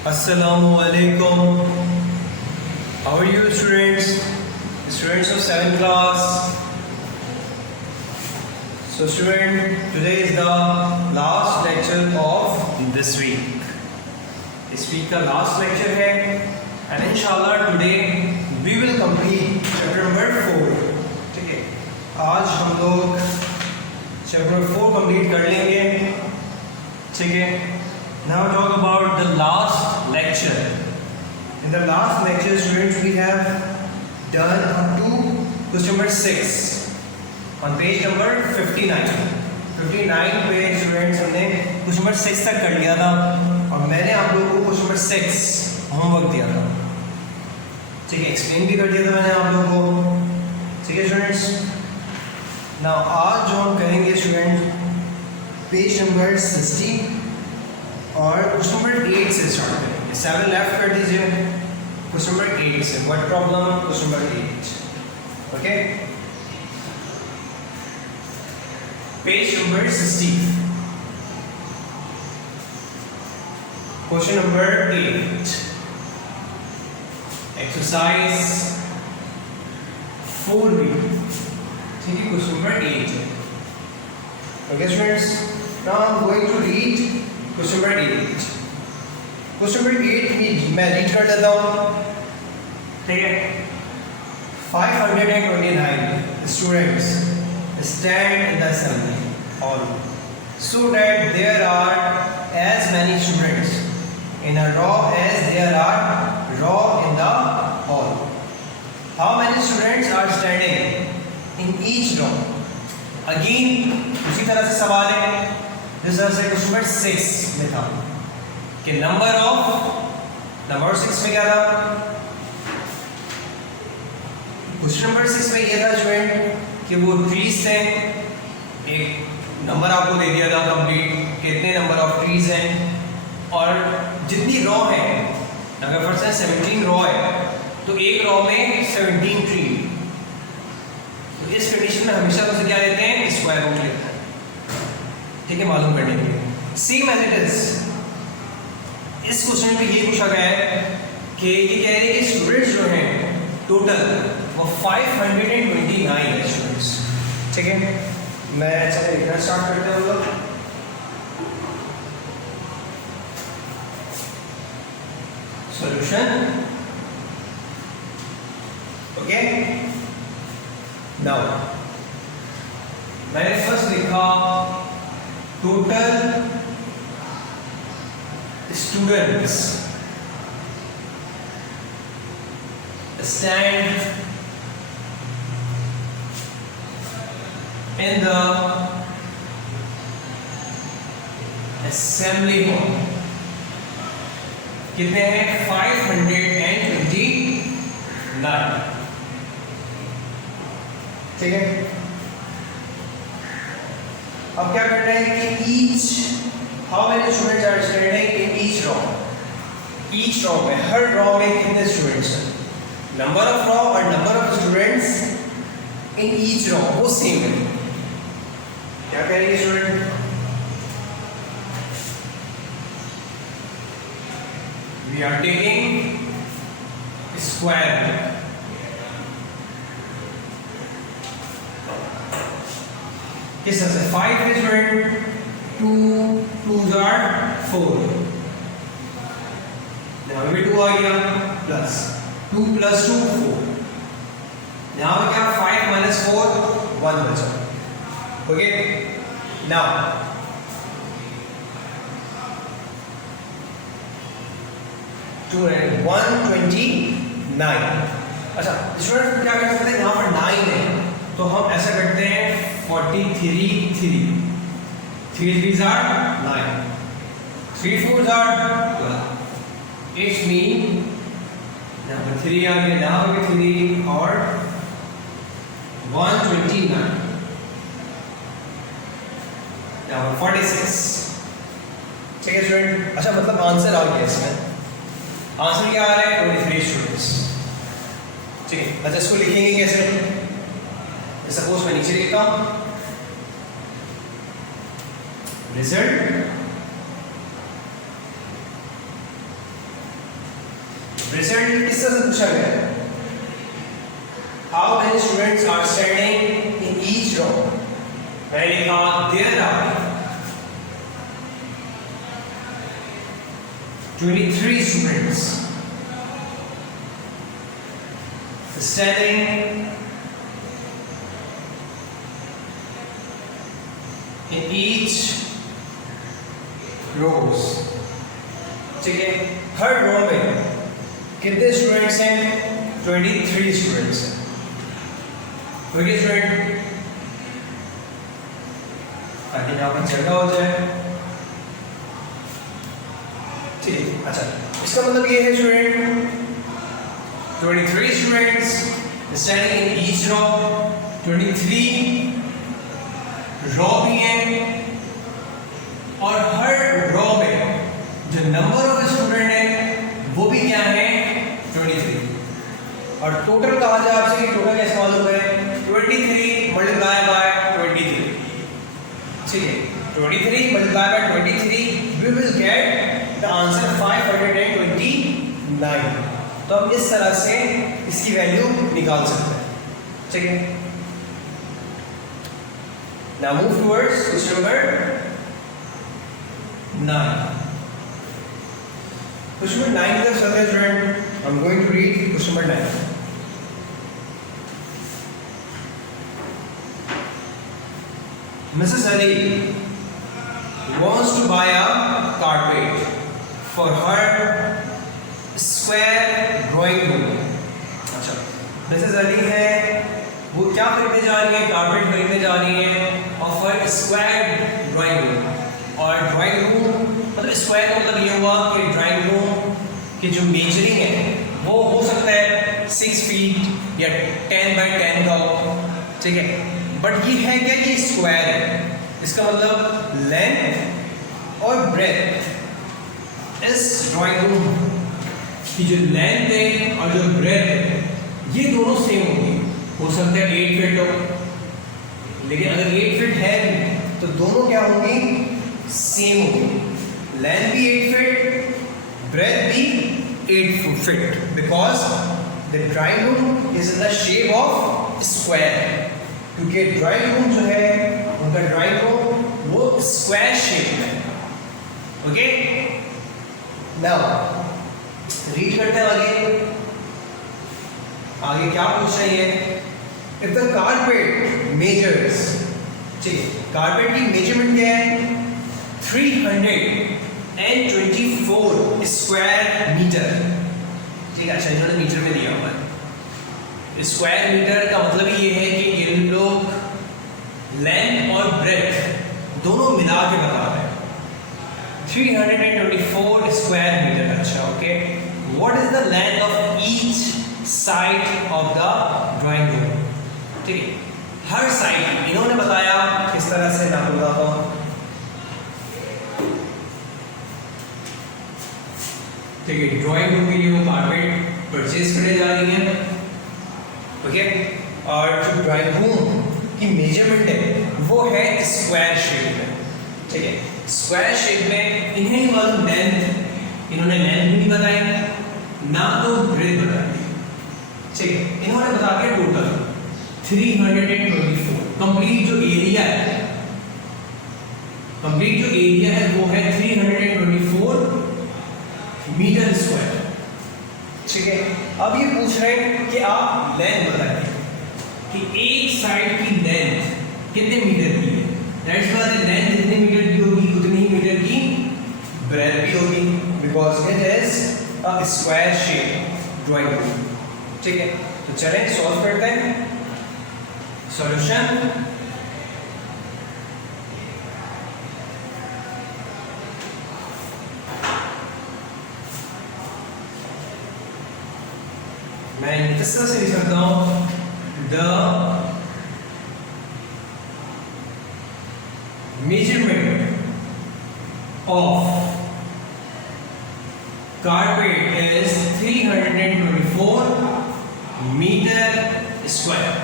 Assalamualaikum. How are you, students? Students of 7th class. So, student, today is the last lecture of this week. This week का last lecture है, and inshallah today we will complete chapter number 4. ठीक है, आज हम लोग chapter 4 complete कर लेंगे. ठीक है. Now talk about the last lecture. In the last lecture, students, we have done up to question number 6 on page number 59. 59 पे students हमने question number 6 तक कर लिया था और मैंने आप लोगों को question number 6 होमवर्क दिया था. ठीक है, एक्सप्लेन भी कर दिया था मैंने आप लोगों को. ठीक है स्टूडेंट्स. Now आज जो हम करेंगे स्टूडेंट पेज नंबर 60 और क्वेश्चन नंबर 8 से स्टार्ट करेंगे. 7 लेफ्ट कर दीजिए, क्वेश्चन नंबर 8 से. What problem? Question number 8. Okay, page number 60, question number 8, exercise 4B. ठीक है, क्वेश्चन नंबर 8 है. Okay students, now I am going to read question number 8. Question number 8 मैं read कर देता हूँ. ठीक है. 529 students stand in the assembly hall so that there are as many students in a row as there are row in the hall. How many students are standing in each row? Again उसी तरह से सवाल है जिस तरह से question number 6 में था कि नंबर 6 में क्या था. क्वेश्चन नंबर 6 में ये था स्टूडेंट कि वो ट्रीज थे. एक नंबर आपको दे दिया था कंप्लीट कितने नंबर ऑफ ट्रीज हैं और जितनी रॉ है, अगर फर्स्ट है 17 रॉ है तो एक रॉ में 17 ट्री. तो इस कंडीशन में हमेशा तो क्या लेते हैं, स्क्वायर रूट लेते हैं. ठीक है, मालूम करने के लिए. सेम एज इट इज इस क्वेश्चन में ये पूछा गया है कि ये कह रहे हैं कि स्टूडेंट्स जो हैं टोटल वो 529 है स्टूडेंट्स. ठीक है, मैं चलिए लिखना स्टार्ट करते हैं लोग. सॉल्यूशन. ओके, नाउ मैंने फर्स्ट लिखा total students stand in the assembly hall. कितने हैं? 529. ठीक है. अब क्या करना है कि how many students are standing in each row में, हर रॉ में कितने स्टूडेंट्स हैं. नंबर ऑफ रॉ और number of students in each row वो सेम है. क्या करेंगे student? We are taking square. किस तरह से 5 है स्टूडेंट, 2 2s are 4. यहाँ पे 2 आ गया प्लस 2 + 2 4. यहाँ पे क्या 5 - 4 1 बचा. Okay, now to 129. अच्छा स्टूडेंट क्या कर सकते हैं, यहाँ पर 9 है तो हम ऐसा करते हैं 43 3 3s are 9, 3 4s are 12. It's mean यहाँ पर 3 आ गया, यहाँ पे 3 और 129, यहाँ पर 46. ठीक है स्टूडेंट. अच्छा मतलब आंसर आ गया इसमें. आंसर क्या आ रहा है? 23 स्टूडेंट्स. ठीक है. अच्छा इसको लिखेंगे कैसे? सपोज मैं नीचे लिखता हूँ रिजल्ट रिजल्ट किस तरह से पूछा गया है? How many students are standing in each row? मैंने लिखा there are 23 students standing in each rows. ठीक है, हर रो में कितने स्टूडेंट्स हैं? 23 स्टूडेंट्स हैं. ओके स्टूडेंट, ताकि यहाँ पर जगह हो जाए. ठीक, अच्छा, इसका मतलब ये है student 23 students standing in each row. 23 रो भी हैं और हर रो में जो नंबर ऑफ स्टूडेंट है वो भी क्या है? 23. और टोटल कहा जाए आपसे कि टोटल कैसे मालूम करें? 23 मल्टीप्लाई बाय 23. ठीक है, 23 multiply by 23 we will get the answer 529. तो हम इस तरह से इसकी वैल्यू निकाल सकते हैं. ठीक है, now move towards question number 9. Question number 9 की तरफ चलते हैं student. I am going to read question number 9. Mrs. Ali wants to buy a carpet for her square drawing room. अच्छा, मिसेस अली है, वो क्या खरीदने जा रही है? कारपेट खरीदने जा रही है of her square drawing room. और ड्राइंग रूम मतलब स्क्वायर का मतलब ये हुआ कि ड्राइंग रूम की जो मेजरिंग है वो हो सकता है 6 फीट या 10 बाई 10 का हो. ठीक है, बट ये है क्या? ये स्क्वायर है. इसका मतलब लेंथ और ब्रेथ इस ड्राइंग रूम की जो लेंथ है और जो ब्रेथ है ये दोनों सेम होंगी. हो सकता है 8 फीट हो, लेकिन अगर 8 फीट है भी तो दोनों क्या होंगी? सेम होंगी. लेंथ भी 8 फीट, ब्रेथ भी 8 feet, because the drawing room is in the shape of square. क्योंकि ड्राइंग रूम जो है उनका ड्राइंग रूम वो स्क्वायर शेप में. ओके, नाउ रीड करते हैं आगे. आगे क्या पूछ रही है? If the carpet measures. ठीक है, कारपेट की मेजरमेंट क्या है? 324 स्क्वायर मीटर. ठीक है, अच्छा इन्होंने मीटर में दिया हुआ है. स्क्वायर मीटर का मतलब ये है कि इन लोग लेंथ और ब्रेथ दोनों मिला के बता रहे हैं. 324 स्क्वायर मीटर. अच्छा, okay. What is the length of each side of the drawing room? ठीक है, हर साइड इन्होंने बताया किस तरह से. नाम बताता हूं. ठीक है, ड्राइंग रूम के लिए वो कारपेट परचेज करने जा रही है. ओके, और जो ड्राइंग रूम की मेजरमेंट है वो है स्क्वायर शेप में. ठीक है, स्क्वायर शेप में इन्हें ही मालूम लेंथ, इन्होंने लेंथ भी नहीं बताई ना तो ब्रेथ बताई. ठीक है, इन्होंने बता दिया टोटल 324. कंप्लीट जो एरिया है, कंप्लीट जो एरिया है वो है 324 मीटर स्क्वायर. ठीक है, अब ये पूछ रहे हैं कि आप लेंथ बताइए कि एक साइड की लेंथ कितने मीटर की है. दैट्स व्हाई लेंथ जितने मीटर की होगी उतनी ही मीटर की ब्रेथ भी होगी, because it is a square shape drawing room. ठीक है, तो चलें सॉल्व करते हैं. सॉल्यूशन. मैं इस तरह से लिख सकता हूं. The measurement of carpet is 324 meter square.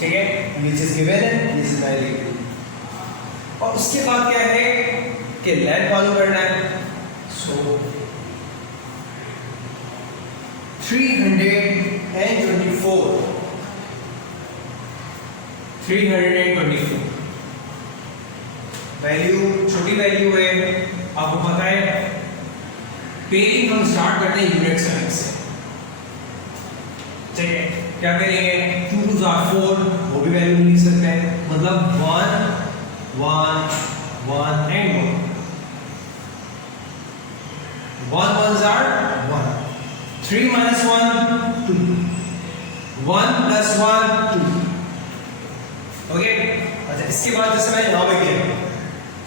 ठीक है, ये चीज गिवन है, ये चीज मैं लिख दूं. और उसके बाद क्या है कि लेंथ मालूम करना है. सो 324 वैल्यू छोटी वैल्यू है, आपको पता है पेयरिंग हम स्टार्ट करते हैं यूनिट साइन से, ठीक है। क्या करेंगे, 2 2 are 4, वो भी वैल्यू लिख सकते हैं, मतलब 1 1 1 and 1 1 are 1, 3 minus 1 2, 1 plus 1 2, okay. अच्छा, इसके बाद जैसे मैं यहाँ पे किया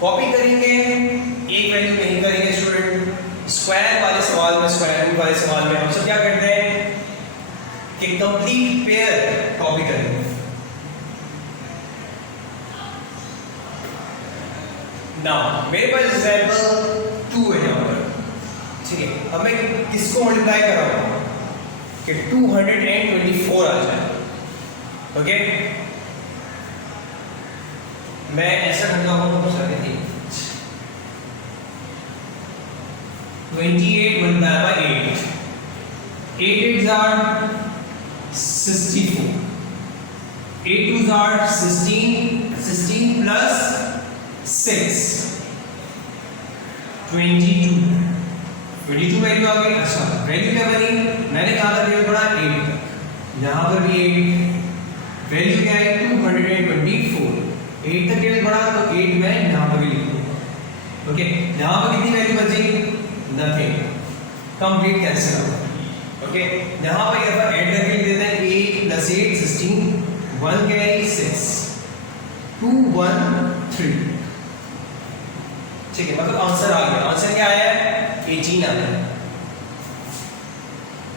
कॉपी करेंगे, एक वैल्यू नहीं करेंगे स्टूडेंट। स्क्वायर वाले सवाल में, स्क्वायर रूट वाले सवाल में हम सब क्या करते हैं कि कंप्लीट पेयर कॉपी करेंगे। नाउ मेरे पास एग्जांपल 2 है यहाँ पर, ठीक है। अब मैं किसको मल्टीप्लाई कर रहा हूँ कि 224 आ जाए, ओके। मैं ऐसा करता हूँ तो सारे 28 multiplied by 8, 8 8s are 64, 8 2s are 16, 16 plus 6 22 value आ गई। अच्छा, वैल्यू क्या बनी, मैंने कहा था वैल्यू पड़ा 8 तक, यहाँ पर भी 8, वैल्यू क्या है 224, 8 तक वैल्यू बढ़ा तो 8 मैं यहाँ पर भी लिखूंगा, ओके। यहाँ पर कितनी वैल्यू बची, नथिंग, कंप्लीट कैंसिल होगा, ओके। यहाँ पर ऐड करके लिख देते हैं 8 plus 8 16, 1 carry 6, 2 1 3, ठीक है। मतलब आंसर आ गया। आंसर क्या आया है, 18 आ गया।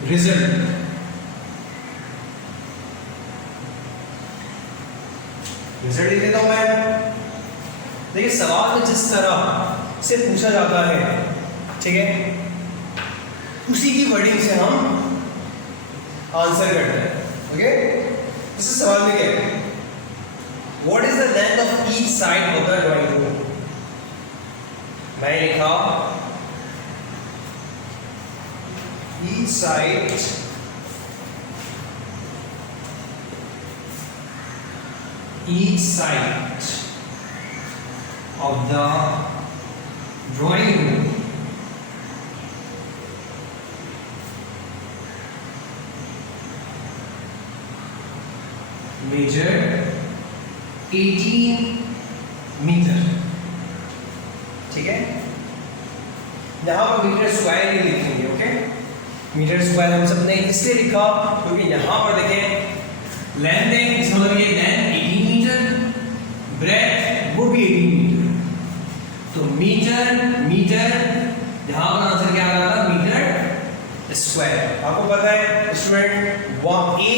रिजल्ट लिख देता हूं मैं। देखिए सवाल में जिस तरह से पूछा जाता है, ठीक है, उसी की वर्डिंग से हम आंसर करते हैं, ओके। इस सवाल में क्या है, what is the length of each side of the drawing room. मैंने लिखा each side of the drawing room measured 18 metre, ठीक है। यहां पर मीटर स्क्वायर ही लिखेंगे, ओके। मीटर स्क्वायर हम सब ने इसलिए लिखा क्योंकि यहां पर देखें लेंथ है, इसका मतलब ये लेंथ 18 मीटर, ब्रेथ वो भी 18 मीटर, तो मीटर मीटर यहां पर आंसर क्या आ रहा था, मीटर स्क्वायर। आपको पता है स्टूडेंट ए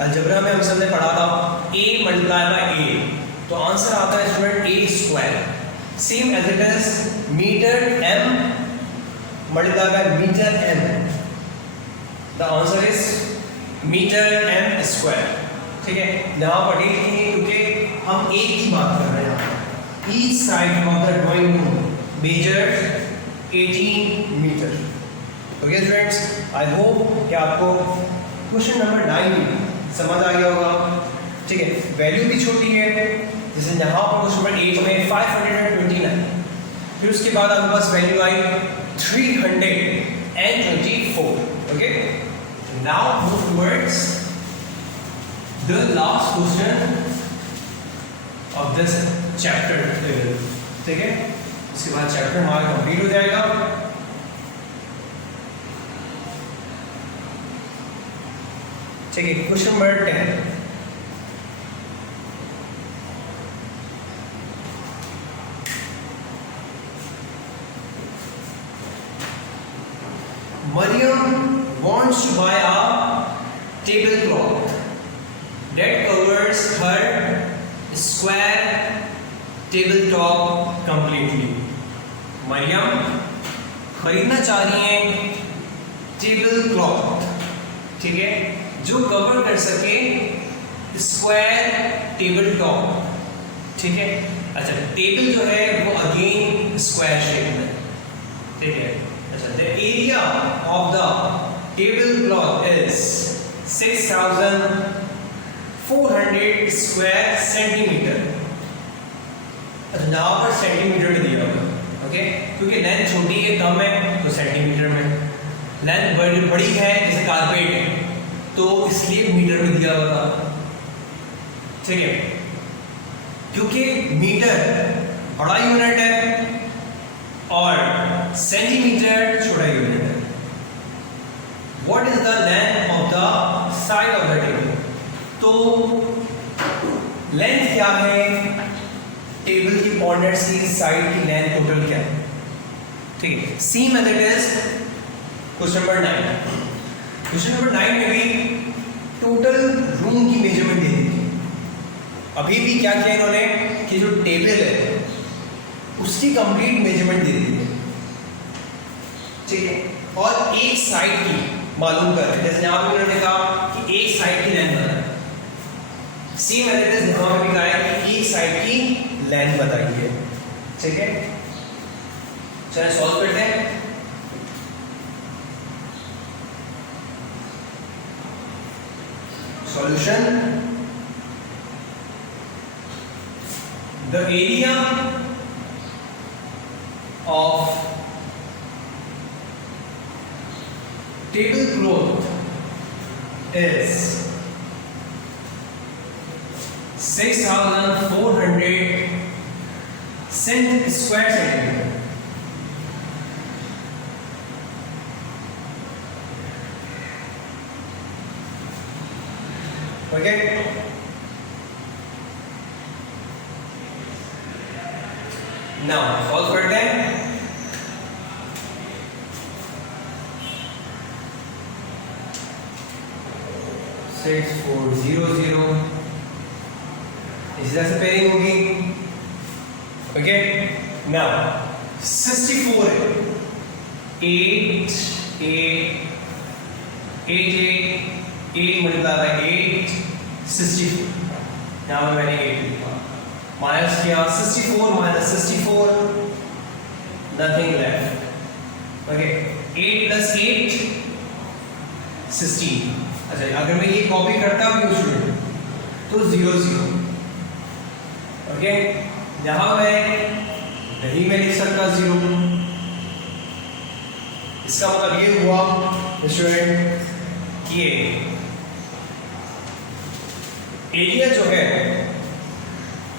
अलजेब्रा में हम सब ने पढ़ा था a मल्टीप्लाई बाय a, तो आंसर आता है student a square. Same as it is metre m multiply by metre m, the answer is metre m square, ठीक है। यहाँ पर डी लिखेंगे क्योंकि हम एक की बात कर रहे हैं। Each side of the drawing room measured 18 metre, okay students. I hope कि आपको क्वेश्चन नंबर 9 समझ आ गया होगा, ठीक है। वैल्यू भी छोटी है, जैसे यहाँ पर क्वेश्चन नंबर 8 में 529, फिर उसके बाद आपके पास वैल्यू आई 324, okay. Now move towards the last question of this chapter, ठीक है। इसके बाद चैप्टर हमारा कंप्लीट हो जाएगा। ठीक है, question number 10, Mariam wants to buy a tablecloth that covers her square tabletop completely. Mariam खरीदना चाह रही है टेबल क्लॉथ, ठीक है, जो कवर कर सके स्क्वायर टेबल टॉप, ठीक है। अच्छा, टेबल जो है वो अगेन स्क्वायर शेप में, ठीक है। अच्छा, the area of the tablecloth is 6400 square centimetre. अच्छा यहाँ पर सेंटीमीटर में दिया होगा, ओके, क्योंकि लेंथ छोटी है कम है तो सेंटीमीटर में, लेंथ बड़ी है जैसे कारपेट है तो इसलिए मीटर में दिया हुआ था, ठीक है, क्योंकि मीटर बड़ा यूनिट है और सेंटीमीटर छोटा यूनिट है। What is the length of the side of the table? तो लेंथ क्या है, टेबल की कॉर्नर्स की साइड की लेंथ टोटल क्या है, ठीक है। C method is question number 9। Question number 9 में भी टोटल रूम की मेजरमेंट दे दी थी। अभी भी क्या किया इन्होंने कि जो टेबल है उसकी कंप्लीट मेजरमेंट दे दी है, ठीक है, और एक साइड की मालूम कर रहे हैं। जैसे यहाँ पे उन्होंने कहा कि एक साइड की लेंथ बताए, सी मेथड इज यहाँ पे भी कहा है कि एक साइड की लेंथ बताइए, ठीक है। चलिए सॉल्व करते हैं। Solution, the area of tablecloth is 6400 square centimeter. Okay. Now solve करते हैं। इस तरह से पेयरिंग होगी, ओके। नाउ 64 है, 8 मल्टीप्लाई बाय 8 64। यहाँ पर मैंने 8 लिखा, माइनस किया 64 minus 64 nothing left, okay. 8 plus 8 16। अच्छा अगर मैं ये कॉपी करता हूँ स्टूडेंट तो 0 0, ओके। यहाँ मैं नहीं मैं लिख सकता 0, इसका मतलब ये हुआ स्टूडेंट कि एरिया जो है,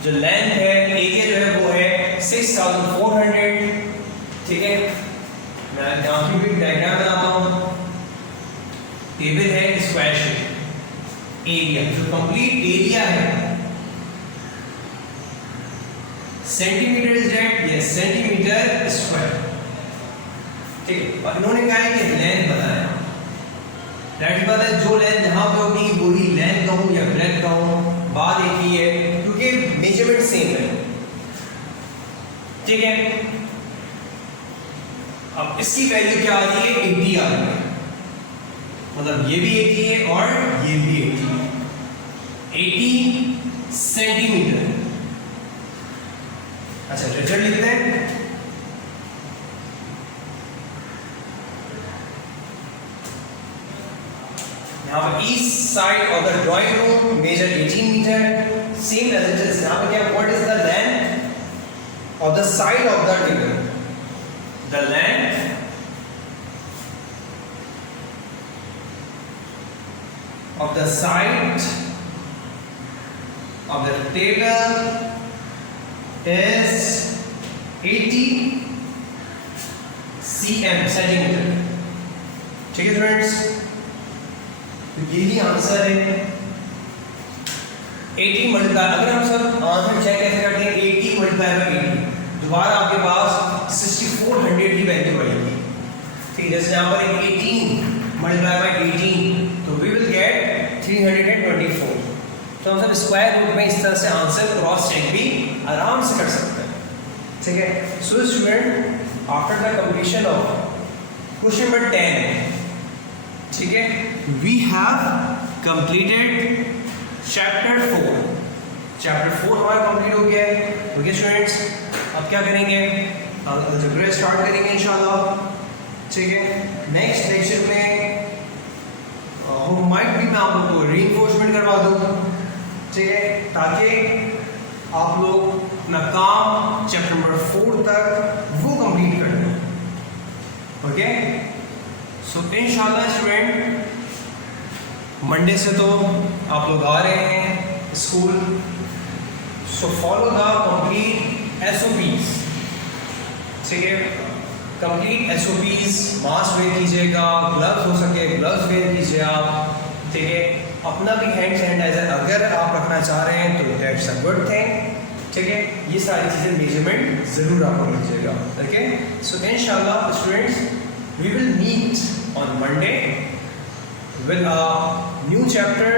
जो लेंथ है, एरिया जो है वो है 6400, ठीक है। मैं यहाँ की भी डायग्राम बनाता हूँ। टेबल है स्क्वायर शेप, एरिया जो कंप्लीट एरिया है, centimetre is that, yes centimetre square, ठीक है। और इन्होंने कहा है कि लेंथ बताया, दैट बात है जो लेंथ यहाँ पे होगी वही लेंथ कहूँ या ब्रेथ कहूँ, बात एक ही है क्योंकि मेजरमेंट सेम है, ठीक है। अब इसकी वैल्यू क्या आ रही है, 80 आ रही है, मतलब ये भी 80 है और ये भी 80 है, 80 सेंटीमीटर। अच्छा रिजल्ट लिखते हैं। यहाँ पर east side of the drawing room measure 18 metre, same as it is. यहाँ पर क्या, what is the length of the side of the table, the length of the side of the table is 80 cm centimetre, ठीक है friends. तो यही answer है 80 multiply, अगर हम सब आंसर चेक कैसे करते हैं, 80 मल्टीप्लाई बाय 80, दोबारा आपके पास 6400 की वैल्यू बढ़ेगी, ठीक है। जैसे यहाँ पर 18 मल्टीप्लाई बाय 18 तो वी विल गेट 324। तो हम सब स्क्वायर रूट में इस तरह से आंसर क्रॉस चेक भी आराम से कर सकते हैं, ठीक है। So student after the completion of question number 10, ठीक है, we have completed chapter 4। Chapter 4 हमारा कंप्लीट हो गया है, ओके स्टूडेंट्स। अब क्या करेंगे, अलजेब्रा स्टार्ट करेंगे इंशाल्लाह, ठीक है। नेक्स्ट लेक्चर में होम माइंड भी मैं आप लोग को रीइंफोर्समेंट करवा दूँ, ठीक है, ताकि आप लोग अपना काम चैप्टर नंबर 4 तक वो कंप्लीट कर लें। ओके, सो इंशाल्लाह स्टूडेंट मंडे से तो आप लोग आ रहे हैं school, so follow the complete SOPs, ठीक है, कंप्लीट SOPs, मास्क वेयर कीजिएगा, ग्लव्स हो सके ग्लव्स वेयर कीजिए आप, ठीक है, अपना भी हैंड सैनिटाइजर अगर आप रखना चाह रहे हैं तो दैट्स अ गुड थिंग, ठीक है, ये सारी चीज़ें मेजरमेंट ज़रूर आप लोग लीजिएगा। ओके, सो इंशाल्लाह students we will meet on Monday with a new chapter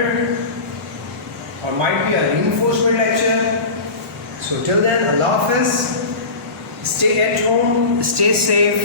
or might be a reinforcement lecture. So till then, Allah Hafiz, stay at home, stay safe,